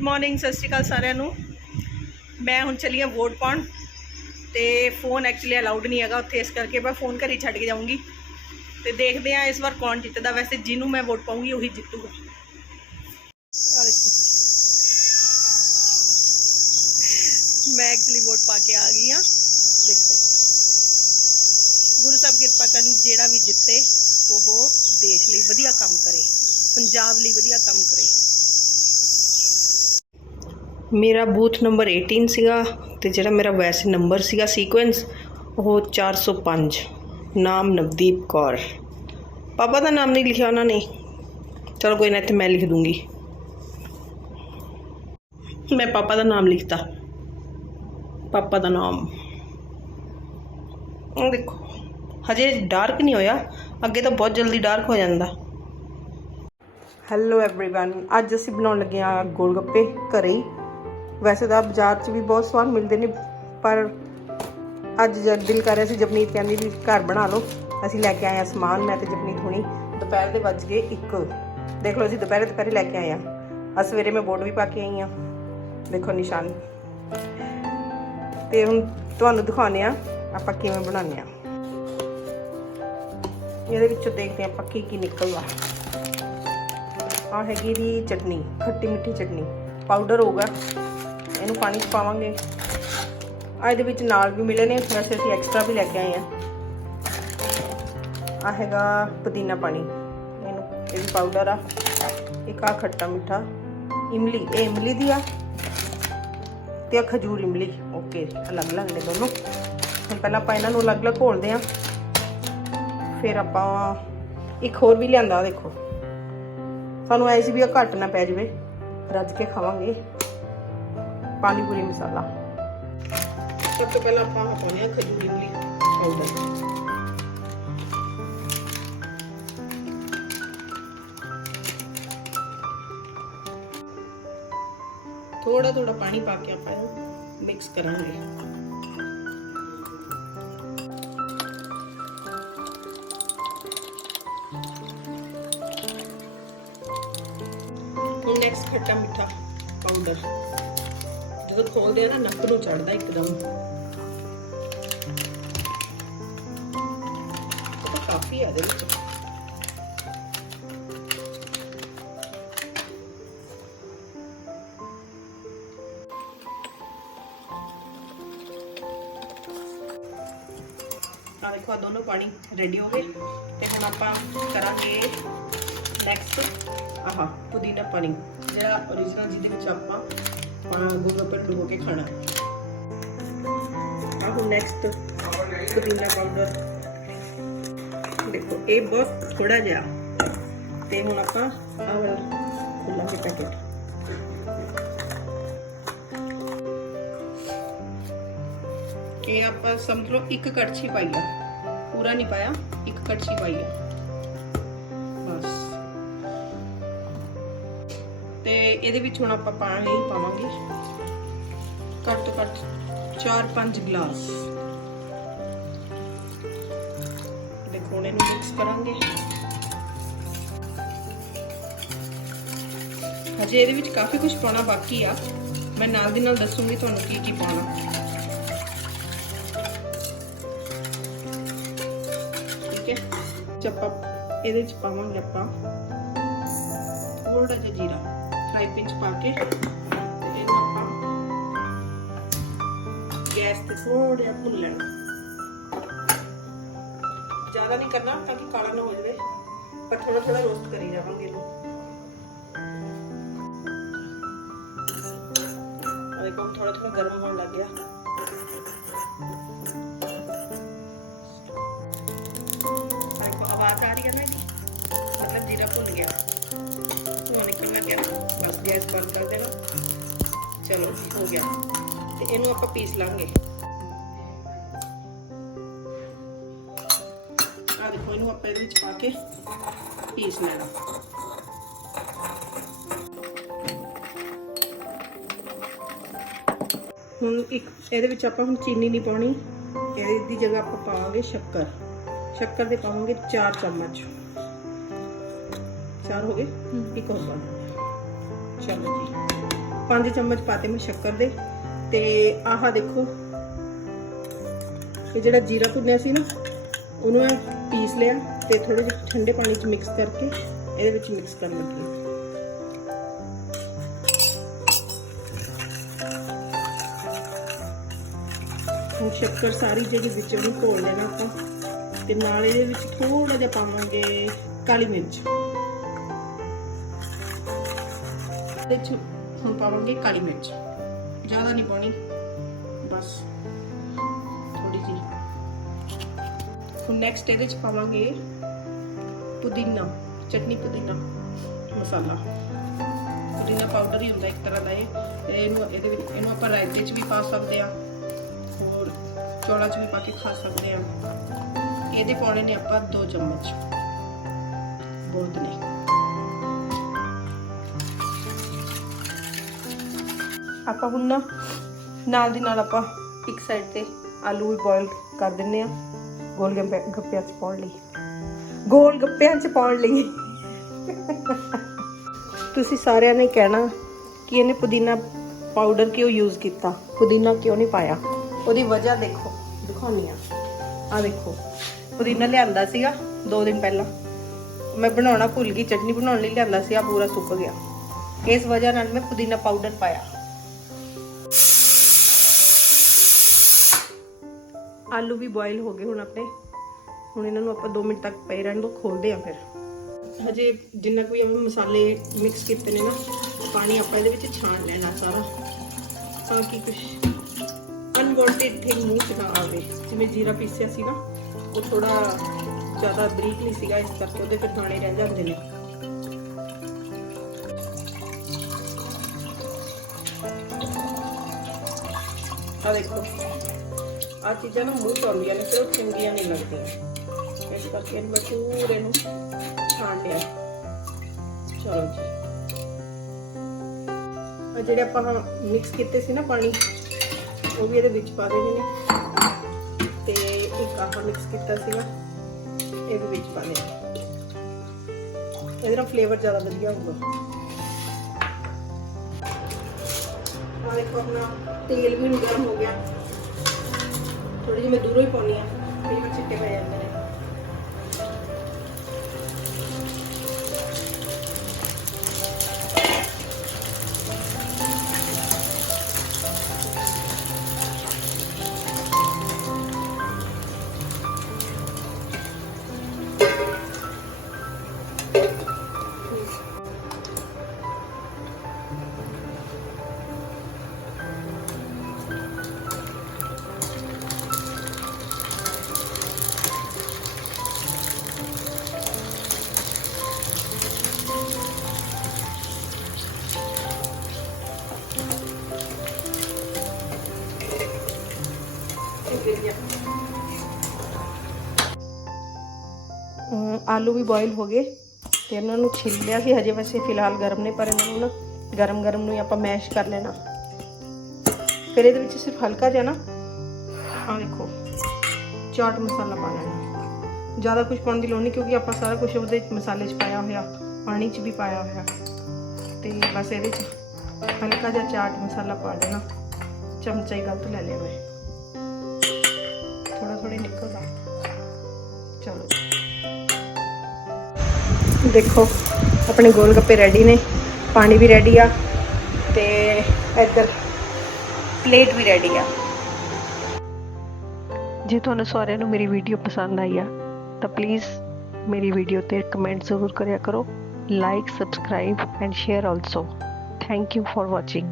Good morning ਸਤਿ ਸ਼੍ਰੀ ਅਕਾਲ ਸਾਰਿਆਂ ਨੂੰ। ਮੈਂ ਹੁਣ ਚੱਲੀ ਹਾਂ ਵੋਟ ਪਾਉਣ ਤੇ ਫੋਨ ਐਕਚੁਅਲੀ ਅਲਾਉਡ ਨਹੀਂ ਹੈਗਾ ਉੱਥੇ, ਇਸ ਕਰਕੇ ਮੈਂ ਫੋਨ ਘਰੇ ਛੱਡ ਕੇ ਜਾਊਂਗੀ। ਤੇ ਦੇਖਦੇ ਹਾਂ ਇਸ ਵਾਰ ਕੌਣ ਜਿੱਤਦਾ। ਵੈਸੇ ਜਿਹਨੂੰ ਮੈਂ ਵੋਟ ਪਾਉਂਗੀ ਉਹੀ ਜਿੱਤੂਗਾ। ਮੈਂ ਐਕਚੁਅਲੀ ਵੋਟ ਪਾ ਕੇ ਆ ਗਈ ਹਾਂ। ਦੇਖੋ। ਗੁਰੂ ਸਾਹਿਬ ਕਿਰਪਾ ਕਰਨ, ਜਿਹੜਾ ਵੀ ਜਿੱਤੇ, ਉਹ ਦੇਸ਼ ਲਈ ਵਧੀਆ ਕੰਮ ਕਰੇ। ਪੰਜਾਬ ਲਈ ਵਧੀਆ ਕੰਮ ਕਰੇ। ਮੇਰਾ ਬੂਥ ਨੰਬਰ 18 ਸੀਗਾ ਤੇ ਜਿਹੜਾ ਮੇਰਾ ਵੈਸੇ ਨੰਬਰ ਸੀਗਾ ਸੀਕੁਐਂਸ ਉਹ 405 ਨਾਮ ਨਵਦੀਪ ਕੌਰ ਪਾਪਾ ਦਾ ਨਾਮ ਨਹੀਂ ਲਿਖਿਆ ਉਹਨਾਂ ਨੇ ਚਲੋ ਕੋਈ ਨਾ ਇੱਥੇ ਮੈਂ ਲਿਖ ਦੂੰਗੀ ਮੈਂ ਪਾਪਾ ਦਾ ਨਾਮ ਲਿਖਤਾ ਪਾਪਾ ਦਾ ਨਾਮ ਉਹ ਦੇਖੋ ਹਜੇ ਡਾਰਕ ਨਹੀਂ ਹੋਇਆ ਅੱਗੇ ਤਾਂ ਬਹੁਤ ਜਲਦੀ ਡਾਰਕ ਹੋ ਜਾਂਦਾ ਹੈਲੋ एवरीवन ਅੱਜ ਅਸੀਂ ਬਣਾਉਣ ਲੱਗੇ ਆ ਗੋਲ ਗੱਪੇ ਘਰੇ ਹੀ ਵੈਸੇ ਤਾਂ ਬਾਜ਼ਾਰ 'ਚ ਵੀ ਬਹੁਤ ਸਵਾਦ ਮਿਲਦੇ ਨੇ, ਪਰ ਅੱਜ ਜਦ ਦਿਲ ਕਰ ਰਿਹਾ ਸੀ ਜਪਨੀਤ ਕਹਿੰਦੀ ਵੀ ਘਰ ਬਣਾ ਲਓ। ਅਸੀਂ ਲੈ ਕੇ ਆਏ ਆ ਸਮਾਨ, ਮੈਂ ਤੇ ਜਪਨੀਤ ਹੁਣੀ। ਦੁਪਹਿਰ ਦੇ ਵੱਜ ਗਏ 1 ਦੇਖ ਲਓ ਅਸੀਂ ਦੁਪਹਿਰੇ ਦੁਪਹਿਰੇ ਲੈ ਕੇ ਆਏ ਆ ਆ ਸਵੇਰੇ ਮੈਂ ਬੋਰਡ ਵੀ ਪਾ ਕੇ ਆਈ ਆ ਦੇਖੋ ਨਿਸ਼ਾਨ। ਤੇ ਹੁਣ ਤੁਹਾਨੂੰ ਦਿਖਾਉਂਦੇ ਆ ਆਪਾਂ ਕਿਵੇਂ ਬਣਾਉਂਦੇ ਆ ਇਹਦੇ ਵਿੱਚੋਂ ਦੇਖਦੇ ਆ ਆਪਾਂ ਕੀ ਕੀ ਨਿਕਲਦਾ। ਆ ਹੈਗੀ ਦੀ ਚਟਨੀ, ਖੱਟੀ ਮਿੱਠੀ ਚਟਨੀ। ਪਾਊਡਰ ਹੋਊਗਾ। ਇਹਨੂੰ ਪਾਣੀ 'ਚ ਪਾਵਾਂਗੇ। ਆ ਇਹਦੇ ਵਿੱਚ ਨਾਲ ਵੀ ਮਿਲੇ ਨੇ ਵੈਸੇ ਅਸੀਂ ਐਕਸਟਰਾ ਵੀ ਲੈ ਕੇ ਆਏ ਆ। ਆ ਹੈਗਾ ਪੁਦੀਨਾ ਪਾਣੀ। ਇਹਨੂੰ ਇਹ ਵੀ ਪਾਊਡਰ ਆ। ਇੱਕ ਆ ਖੱਟਾ ਮਿੱਠਾ। ਇਮਲੀ, ਇਹ ਇਮਲੀ ਦੀ ਆ ਤੇ ਆ ਖਜੂਰ ਇਮਲੀ। ਓਕੇ ਅਲੱਗ ਅਲੱਗ ਨੇ ਦੋਨੋਂ। ਹੁਣ ਪਹਿਲਾਂ ਆਪਾਂ ਇਹਨਾਂ ਨੂੰ ਅਲੱਗ-ਅਲੱਗ ਘੋਲਦੇ ਆ। ਫਿਰ ਆਪਾਂ ਇੱਕ ਹੋਰ ਵੀ ਲਿਆਂਦਾ, ਦੇਖੋ। ਸਾਨੂੰ ਐ ਸੀ ਵੀ ਇਹ ਘੱਟ ਨਾ ਪੈ ਜਾਵੇ। ਰੱਜ ਕੇ ਖਾਵਾਂਗੇ। ਪਾਣੀ ਪੂਰੀ ਮਸਾਲਾ ਸਭ ਤੋਂ ਪਹਿਲਾਂ ਆਪਾਂ ਪਾਉਂਦੇ ਆ ਖਜੂਰ ਇਮਲੀ ਪਾਊਡਰ ਥੋੜਾ ਥੋੜਾ ਪਾਣੀ ਪਾ ਕੇ ਆਪਾਂ ਇਹਨੂੰ ਮਿਕਸ ਕਰਾਂਗੇ ਹੁਣ ਨੈਕਸਟ ਖੱਟਾ ਮਿੱਠਾ ਪਾਊਡਰ ਜਦੋਂ ਖੋਲਦੇ ਆ ਨਾ, ਨੱਕ ਨੂੰ ਚੜਦਾ ਇੱਕਦਮ। ਉਹ ਤਾਂ ਕਾਫੀ ਆ ਇਹਦੇ ਵਿੱਚ। ਆ ਦੇਖੋ ਆ ਦੋਨੋਂ ਪਾਣੀ ਰੈਡੀ ਹੋ ਗਏ। ਤੇ ਹੁਣ ਆਪਾਂ ਕਰਾਂਗੇ ਨੈਕਸਟ ਆਹਾ ਪੁਦੀਨਾ ਪਾਣੀ, ਜਿਹੜਾ origignal ਜਿਹਦੇ ਵਿੱਚ ਆਪਾਂ ਪਾ ਗੋਲਗੱਪੇ ਨੂੰ ਡੁਬੋ ਕੇ ਖਾਣਾ ਆ ਹੁਣ ਨੈਕਸਟ ਪੁਦੀਨਾ ਪਾਊਡਰ ਦੇਖੋ ਇਹ ਬਹੁਤ ਥੋੜਾ ਜਿਹਾ ਤੇ ਹੁਣ ਆਪਾਂ ਆਹ ਵਾਲਾ ਖੋਲਾਂਗੇ ਪੈਕੇਟ ਇਹ ਆਪਾਂ ਸਮਝ ਲਓ ਇੱਕ ਕੜਛੀ ਪਾਈ ਆ ਪੂਰਾ ਨਹੀਂ ਪਾਇਆ ਇੱਕ ਕੜਛੀ ਪਾਈ ਆ ਤੇ ਇਹਦੇ ਵਿੱਚ ਹੁਣ ਆਪਾਂ ਪਾਣੀ ਪਾਵਾਂਗੇ। ਘੱਟ ਤੋਂ ਘੱਟ 4-5 ਗਲਾਸ। ਦੇਖੋ ਇਹਨੂੰ ਮਿਕਸ ਕਰਾਂਗੇ। ਹਜੇ ਇਹਦੇ ਵਿੱਚ ਕਾਫੀ ਕੁਝ ਪਾਉਣਾ ਬਾਕੀ ਆ। ਮੈਂ ਨਾਲ ਦੀ ਨਾਲ ਦੱਸੂਗੀ ਤੁਹਾਨੂੰ ਕੀ ਕੀ ਪਾਉਣਾ। ਠੀਕ ਹੈ? ਚੱਪਾ ਇਹਦੇ ਚ ਪਾਵਾਂਗੇ ਆਪਾਂ। ਥੋੜਾ ਜਿਹਾ ਜੀਰਾ। ਫਰਾਈ ਪੈਨ ਚ ਪਾ ਕੇ ਤੇ ਇਹਨੂੰ ਆਪਾਂ ਗੈਸ ਤੇ ਥੋੜਾ ਜਿਹਾ ਭੁੰਨ ਲੈਣਾ ਜ਼ਿਆਦਾ ਨਹੀਂ ਕਰਨਾ ਤਾਂ ਕਿ ਕਾਲਾ ਨਾ ਹੋ ਜਾਵੇ ਪਰ ਥੋੜਾ ਥੋੜਾ ਰੋਸਟ ਕਰੀ ਜਾਵਾਂਗੇ ਇਹਨੂੰ ਆ ਦੇਖੋ ਥੋੜਾ ਥੋੜਾ ਗਰਮ ਹੋਣ ਲੱਗ ਗਿਆ ਦੇਖੋ ਆਵਾਜ਼ ਆ ਰਹੀ ਹੈ ਧੂਆਂ ਨਿਕਲਣ ਲੱਗ ਬਸ ਗੈਸ ਬੰਦ ਕਰ ਦੇਣਾ। ਚਲੋ, ਹੋ ਗਿਆ। ਤੇ ਇਹਨੂੰ ਆਪਾਂ ਪੀਸ ਲਾਂਗੇ। ਆ ਦੇਖੋ, ਇਹਨੂੰ ਆਪਾਂ ਇਹਦੇ ਵਿੱਚ ਪਾ ਕੇ ਪੀਸ ਲੈਣਾ। ਹੁਣ ਇੱਕ, ਇਹਦੇ ਵਿੱਚ ਆਪਾਂ ਹੁਣ ਚੀਨੀ ਨਹੀਂ ਪਾਉਣੀ। ਇਹਦੀ ਜਗ੍ਹਾ ਆਪਾਂ ਪਾਵਾਂਗੇ ਸ਼ੱਕਰ। ਸ਼ੱਕਰ ਦੇ ਪਾਵਾਂਗੇ 4 ਚਮਚ। ਚਾਰ ਹੋ ਗਏ? ਇੱਕ ਹੋਰ ਪਾ ਚਲੋ ਜੀ। 5 ਚਮਚ ਪਾਤੇ ਮੈਂ ਸ਼ੱਕਰ ਦੇ। ਤੇ ਆਹ ਦੇਖੋ। ਇਹ ਜਿਹੜਾ ਜੀਰਾ ਭੁੰਨਿਆ ਸੀ ਨਾ ਉਹਨੂੰ ਮੈਂ ਪੀਸ ਲਿਆ ਤੇ ਥੋੜੇ ਜਿਹੇ ਠੰਡੇ ਪਾਣੀ 'ਚ ਮਿਕਸ ਕਰਕੇ ਇਹਦੇ ਵਿੱਚ ਮਿਕਸ ਕਰਨ ਲੱਗੀ ਹਾਂ। ਹੁਣ ਸ਼ੱਕਰ ਸਾਰੀ ਜਿਹੜੀ ਵਿੱਚ ਉਹਨੂੰ ਘੋਲ ਲੈਣਾ ਆਪਾਂ। ਤੇ ਨਾਲ ਇਹਦੇ ਵਿੱਚ ਥੋੜਾ ਜਿਹਾ ਪਾਵਾਂਗੇ ਕਾਲੀ ਮਿਰਚ। ਇਹਦੇ ਚ ਹੁਣ ਪਾਵਾਂਗੇ ਕਾਲੀ ਮਿਰਚ। ਜ਼ਿਆਦਾ ਨਹੀਂ ਪਾਉਣੀ। ਬਸ। ਥੋੜੀ ਜਿਹੀ। ਹੁਣ ਨੈਕਸਟ ਇਹਦੇ ਚ ਪਾਵਾਂਗੇ ਪੁਦੀਨਾ, ਚਟਨੀ ਪੁਦੀਨਾ, ਮਸਾਲਾ। ਪੁਦੀਨਾ ਪਾਊਡਰ ਹੀ ਹੁੰਦਾ ਇੱਕ ਤਰ੍ਹਾਂ ਦਾ ਇਹ। ਇਹਨੂੰ, ਇਹਦੇ ਵਿੱਚ, ਇਹਨੂੰ ਆਪਾਂ ਰਾਇਤੇ 'ਚ ਵੀ ਪਾ ਸਕਦੇ ਆ ਹੋਰ ਚੌਲਾਂ 'ਚ ਵੀ ਪਾ ਕੇ ਖਾ ਸਕਦੇ ਆ ਇਹਦੇ ਪਾਉਣੇ ਨੇ ਆਪਾਂ 2 ਚਮਚ। ਬਹੁਤ ਨੇ। ਆਪਾਂ ਹੁਣ ਨਾ ਨਾਲ ਦੀ ਨਾਲ ਆਪਾਂ ਇੱਕ ਸਾਈਡ ਤੇ ਆਲੂ ਵੀ ਬੋਇਲ ਕਰ ਦਿੰਨੇ ਆ ਗੋਲ ਗੱਪੇ, ਗੱਪਿਆਂ 'ਚ ਪਾਉਣ ਲਈ। ਗੋਲ ਗੱਪਿਆਂ 'ਚ ਪਾਉਣ ਲਈ। ਤੁਸੀਂ ਸਾਰਿਆਂ ਨੇ ਕਹਿਣਾ ਕਿ ਇਹਨੇ ਪੁਦੀਨਾ ਪਾਊਡਰ ਕਿਉਂ ਯੂਜ਼ ਕੀਤਾ? ਪੁਦੀਨਾ ਕਿਉਂ ਨਹੀਂ ਪਾਇਆ? ਉਹਦੀ ਵਜ੍ਹਾ ਦੇਖੋ, ਦਿਖਾਉਣੀ ਆ। ਆ ਦੇਖੋ, ਪੁਦੀਨਾ ਲਿਆਂਦਾ ਸੀਗਾ 2 ਦਿਨ ਪਹਿਲਾਂ। ਮੈਂ ਬਣਾਉਣਾ ਭੁੱਲ ਗਈ, ਚਟਨੀ ਬਣਾਉਣ ਲਈ ਲਿਆਂਦਾ ਸੀ ਆ ਪੂਰਾ ਸੁੱਕ ਗਿਆ। ਇਸ ਵਜ੍ਹਾ ਨਾਲ ਮੈਂ ਪੁਦੀਨਾ ਪਾਊਡਰ ਪਾਇਆ। ਆਲੂ ਵੀ ਬੋਇਲ ਹੋ ਗਏ ਹੁਣ ਆਪਣੇ। ਹੁਣ ਇਹਨਾਂ ਨੂੰ ਆਪਾਂ 2 ਮਿੰਟ ਤੱਕ ਪਏ ਰਹਿਣ ਦੋ, ਖੋਲਦੇ ਆ ਫਿਰ। ਹਜੇ ਜਿੰਨਾ ਕੋਈ ਆਪਾਂ ਮਸਾਲੇ ਮਿਕਸ ਕੀਤੇ ਨੇ ਨਾ, ਪਾਣੀ ਆਪਾਂ ਇਹਦੇ ਵਿੱਚ ਛਾਣ ਲੈਣਾ ਸਾਰਾ। ਤਾਂ ਕਿ ਕੁਝ ਅਨਵਾਂਟਡ ਥਿੰਗ ਮੂੰਹ 'ਚ ਨਾ ਆਵੇ। ਜਿਵੇਂ ਜੀਰਾ ਪੀਸਿਆ ਸੀ ਨਾ ਉਹ ਥੋੜਾ ਜ਼ਿਆਦਾ ਬਰੀਕ ਨਹੀਂ ਸੀਗਾ, ਇਸ ਕਰਕੇ ਉਹਦੇ ਫਿਰ ਦਾਣੇ ਰਹਿ ਜਾਂਦੇ ਨੇ। ਆ ਦੇਖੋ। ਆ ਚੀਜ਼ਾਂ ਨੂੰ ਮੂੰਹ ਪਾਉਂਦੀਆਂ ਨੇ, ਫਿਰ ਉਹ ਚੰਗੀਆਂ ਨਹੀਂ ਲੱਗਦੀਆਂ। ਇਸ ਕਰਕੇ ਇਹਨੂੰ ਮੈਂ ਪੂਰੇ ਨੂੰ ਛਾਣ ਲਿਆ। ਚਲੋ ਜੀ। ਆ ਜਿਹੜੇ ਆਪਾਂ ਮਿਕਸ ਕੀਤੇ ਸੀ ਨਾ ਪਾਣੀ, ਉਹ ਵੀ ਇਹਦੇ ਵਿੱਚ ਪਾ ਦੇਣੇ ਨੇ। ਤੇ ਇੱਕ ਆਪਾਂ ਮਿਕਸ ਕੀਤਾ ਸੀਗਾ ਇਹ ਵੀ ਵਿੱਚ ਪਾ ਦੇਣਾ। ਇਹਦੇ ਨਾਲ ਫਲੇਵਰ ਜ਼ਿਆਦਾ ਵਧੀਆ ਹੋਊਗਾ। ਆ ਦੇਖੋ ਆਪਣਾ ਤੇਲ ਵੀ ਹੁਣ ਗਰਮ ਹੋ ਗਿਆ। ਥੋੜੀ ਜਿਹੀ ਮੈਂ ਦੂਰੋਂ ਹੀ ਪਾਉਣੀ ਆ ਕਈ ਵਾਰ ਚਿੱਟੇ ਪੈ ਜਾਂਦੇ ਨੇ। ਆਲੂ ਵੀ ਬੋਇਲ ਹੋ ਗਏ ਤੇ ਇਹਨਾਂ ਨੂੰ ਛਿੱਲ ਲਿਆ ਸੀ। ਹਜੇ ਵੈਸੇ ਫਿਲਹਾਲ ਗਰਮ ਨੇ, ਪਰ ਇਹਨਾਂ ਨੂੰ ਨਾ ਗਰਮ ਗਰਮ ਨੂੰ ਹੀ ਆਪਾਂ ਮੈਸ਼ ਕਰ ਲੈਣਾ। ਫਿਰ ਇਹਦੇ ਵਿੱਚ ਸਿਰਫ ਹਲਕਾ ਜਿਹਾ ਨਾ ਆ ਦੇਖੋ ਚਾਟ ਮਸਾਲਾ ਪਾ ਲੈਣਾ। ਜ਼ਿਆਦਾ ਕੁਝ ਪਾਉਣ ਦੀ ਲੋੜ ਨਹੀਂ, ਕਿਉਂਕਿ ਆਪਾਂ ਸਾਰਾ ਕੁਝ ਉਹਦੇ ਮਸਾਲੇ 'ਚ ਪਾਇਆ ਹੋਇਆ, ਪਾਣੀ 'ਚ ਵੀ ਪਾਇਆ ਹੋਇਆ। ਤੇ ਬਸ ਇਹਦੇ 'ਚ ਹਲਕਾ ਜਿਹਾ ਚਾਟ ਮਸਾਲਾ ਪਾ ਦੇਣਾ ਚਮਚਾ ਹੀ ਗਲਤ ਲੈ ਲਿਆ ਮੈਂ। ਥੋੜਾ ਥੋੜਾ ਨਿਕਲਦਾ। ਚਲੋ। ਦੇਖੋ, ਆਪਣੇ ਗੋਲ ਗੱਪੇ ਰੈਡੀ ਨੇ, ਪਾਣੀ ਵੀ ਰੈਡੀ ਆ ਤੇ ਇੱਧਰ ਪਲੇਟ ਵੀ ਰੈਡੀ ਆ। ਜੇ ਤੁਹਾਨੂੰ ਸਾਰਿਆਂ ਨੂੰ ਮੇਰੀ ਵੀਡੀਓ ਪਸੰਦ ਆਈ ਆ, ਤਾਂ ਪਲੀਜ਼ ਮੇਰੀ ਵੀਡੀਓ ਤੇ ਕਮੈਂਟ ਜ਼ਰੂਰ ਕਰਿਆ ਕਰੋ like subscribe and share also thank you for watching